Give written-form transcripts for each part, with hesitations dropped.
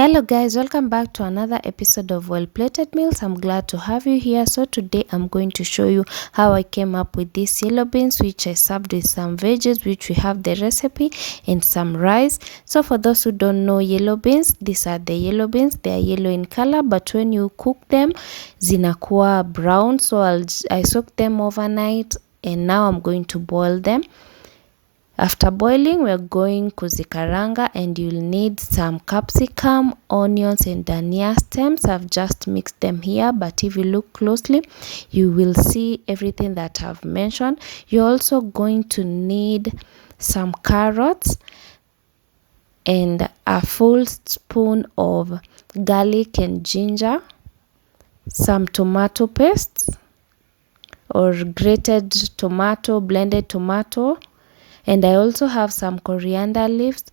Hello guys, welcome back to another episode of Well Plated Meals. I'm glad to have you here. So today I'm going to show you how I came up with these yellow beans, which I served with some veggies, which we have the recipe, and some rice. So for those who don't know yellow beans, these are the yellow beans. They are yellow in color, but when you cook them zinakuwa brown. So I soaked them overnight and now I'm going to boil them. After boiling, we're going kuzikaranga, and you'll need some capsicum, onions and dania stems. I've just mixed them here, but if you look closely, you will see everything that I've mentioned. You're also going to need some carrots and a full spoon of garlic and ginger, some tomato paste or grated tomato, blended tomato, and I also have some coriander leaves.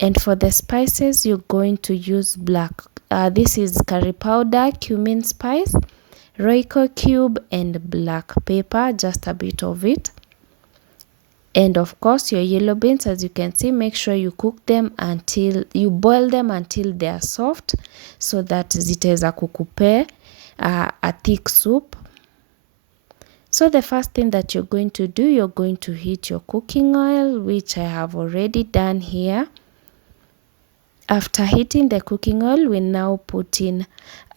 And for the spices, you're going to use this is curry powder, cumin spice, royco cube and black pepper, just a bit of it. And of course your yellow beans, as you can see, make sure you cook them until you boil them until they are soft, so that zitaweza kukupea a thick soup. So the first thing that you're going to do, you're going to heat your cooking oil, which I have already done here. After heating the cooking oil, we now put in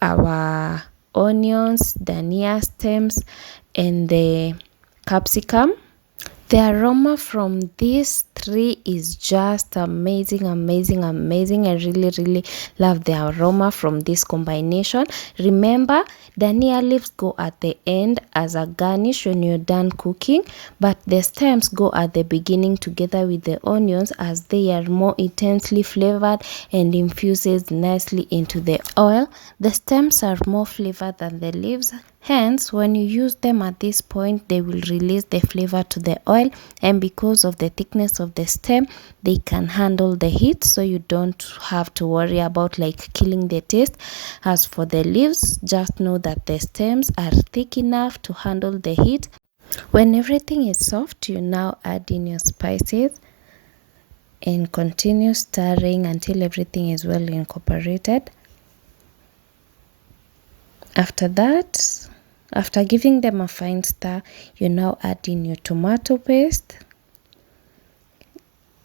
our onions, dania stems and the capsicum. The aroma from these three is just amazing. I really love the aroma from this combination. Remember, dania leaves go at the end as a garnish when you're done cooking, but the stems go at the beginning together with the onions, as they are more intensely flavored and infuses nicely into the oil. The stems are more flavored than the leaves. Hence, when you use them at this point, they will release the flavor to the oil, and because of the thickness of the stem, they can handle the heat, so you don't have to worry about like killing the taste. As for the leaves, just know that the stems are thick enough to handle the heat. When everything is soft, you now add in your spices and continue stirring until everything is well incorporated. After that, after giving them a fine stir, you now add in your tomato paste.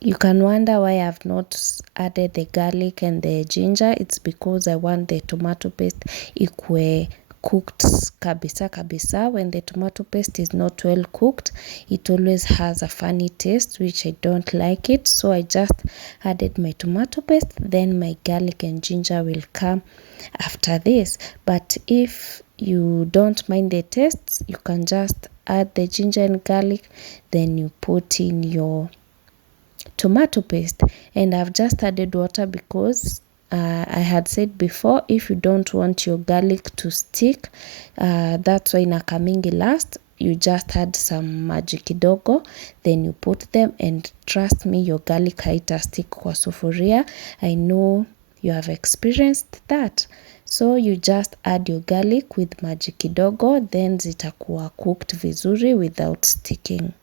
You can wonder why I've not added the garlic and the ginger. It's because I want the tomato paste ikue cooked kabisa. When the tomato paste is not well cooked, it always has a funny taste, which I don't like it. So I just added my tomato paste, then my garlic and ginger will come after this. But if you don't mind the taste, you can just add the ginger and garlic, then you put in your tomato paste. And I've just added water because I had said before, if you don't want your garlic to stick, that's why inakamingi last, you just add some maji kidogo, then you put them, and trust me, your garlic haita stick kwa sufuria. I know you have experienced that. So you just add your garlic with maji kidogo, then zitakuwa cooked vizuri without sticking.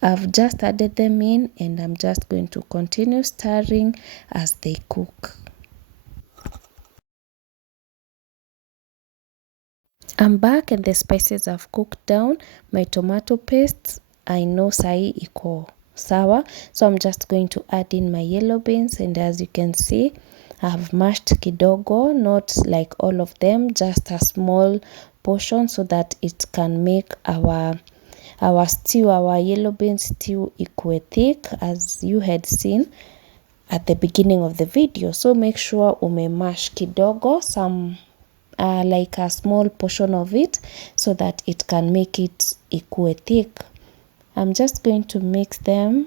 I've just added them in, and I'm just going to continue stirring as they cook. I'm back and the spices have cooked down. My tomato paste, I know sai iko sawa, so I'm just going to add in my yellow beans, and as you can see, I've mashed kidogo, not like all of them, just a small portion, so that it can make our stew, our yellow bean stew, ikue thick, as you had seen at the beginning of the video. So make sure mash kidogo, some like a small portion of it, so that it can make it ikue thick. I'm just going to mix them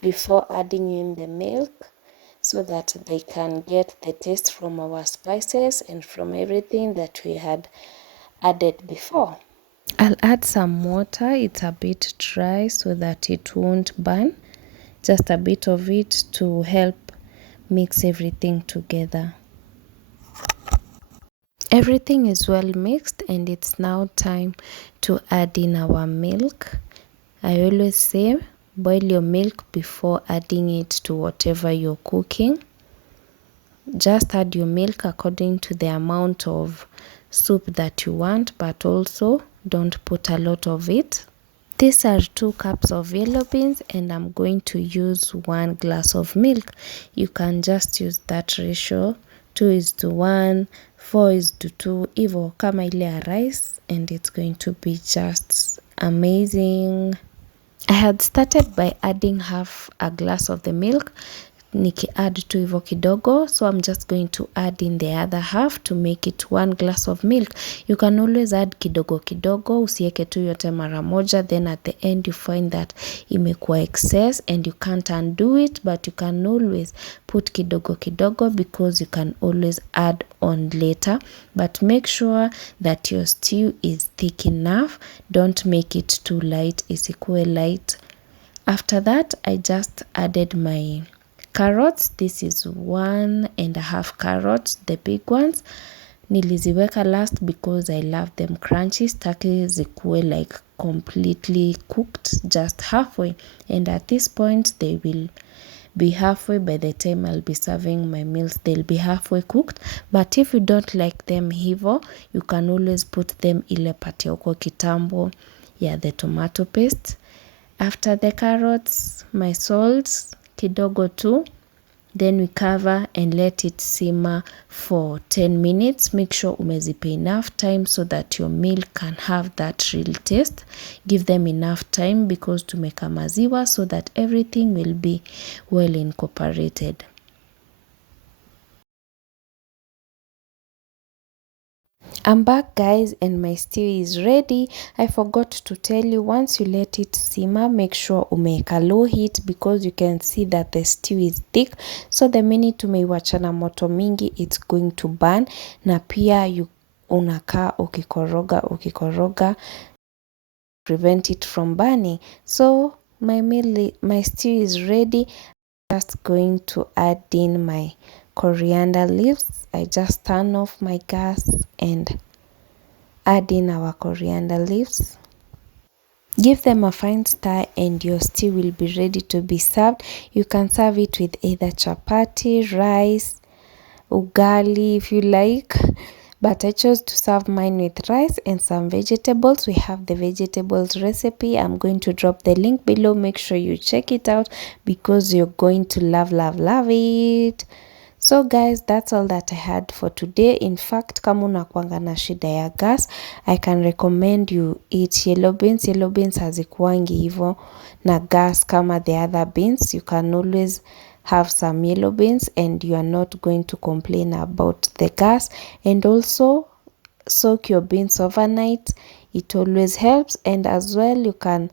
before adding in the milk, so that they can get the taste from our spices and from everything that we had added before. I'll add some water. It's a bit dry so that it won't burn. Just a bit of it to help mix everything together. Everything is well mixed, and it's now time to add in our milk. I always say boil your milk before adding it to whatever you're cooking. Just add your milk according to the amount of soup that you want, but also don't put a lot of it. These are 2 cups of yellow beans and I'm going to use 1 glass of milk. You can just use that ratio, 2:1, 4:2, hivyo kama ile ya rice, and it's going to be just amazing. I had started by adding half a glass of the milk, niki add tu hivyo kidogo, so I'm just going to add in the other half to make it 1 glass of milk. You can always add kidogo kidogo, usieke tu yote mara moja, then at the end you find that imekuwa excess and you can't undo it, but you can always put kidogo kidogo because you can always add on later. But make sure that your stew is thick enough, don't make it too light, isikuwe light. After that, I just added my carrots. This is 1.5 carrots, the big ones. Niliziweka last because I love them crunchy. Sitaki zikuwe like completely cooked, just halfway. And at this point, they will be halfway. By the time I'll be serving my meals, they'll be halfway cooked. But if you don't like them hivo, you can always put them ile pati huko kitambo, yeah, the tomato paste. After the carrots, my salt kidogo tu, then we cover and let it simmer for 10 minutes. Make sure umezipe enough time so that your meal can have that real taste. Give them enough time because tumeka maziwa, so that everything will be well incorporated. I'm back, guys, and my stew is ready. I forgot to tell you, once you let it simmer, make sure umeeka low heat because you can see that the stew is thick. So the minute umeiwacha na moto mingi, it's going to burn. Na pia unakaa ukikoroga prevent it from burning. So my stew is ready. I'm just going to add in my coriander leaves. I just turn off my gas and add in our coriander leaves. Give them a fine stir and your stew will be ready to be served. You can serve it with either chapati, rice, ugali if you like. But I chose to serve mine with rice and some vegetables. We have the vegetables recipe. I'm going to drop the link below. Make sure you check it out because you're going to love it. So guys, that's all that I had for today. In fact, kama unakuanga na shida ya gas, I can recommend you eat yellow beans. Yellow beans hazikuangi hivo na gas kama the other beans. You can always have some yellow beans and you are not going to complain about the gas. And also soak your beans overnight. It always helps. And as well, you can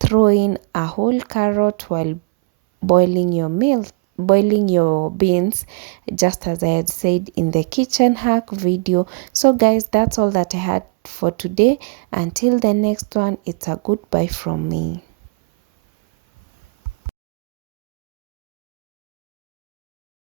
throw in a whole carrot while boiling your beans, just as I had said in the kitchen hack video. So guys, that's all that I had for today. Until the next one, it's a goodbye from me.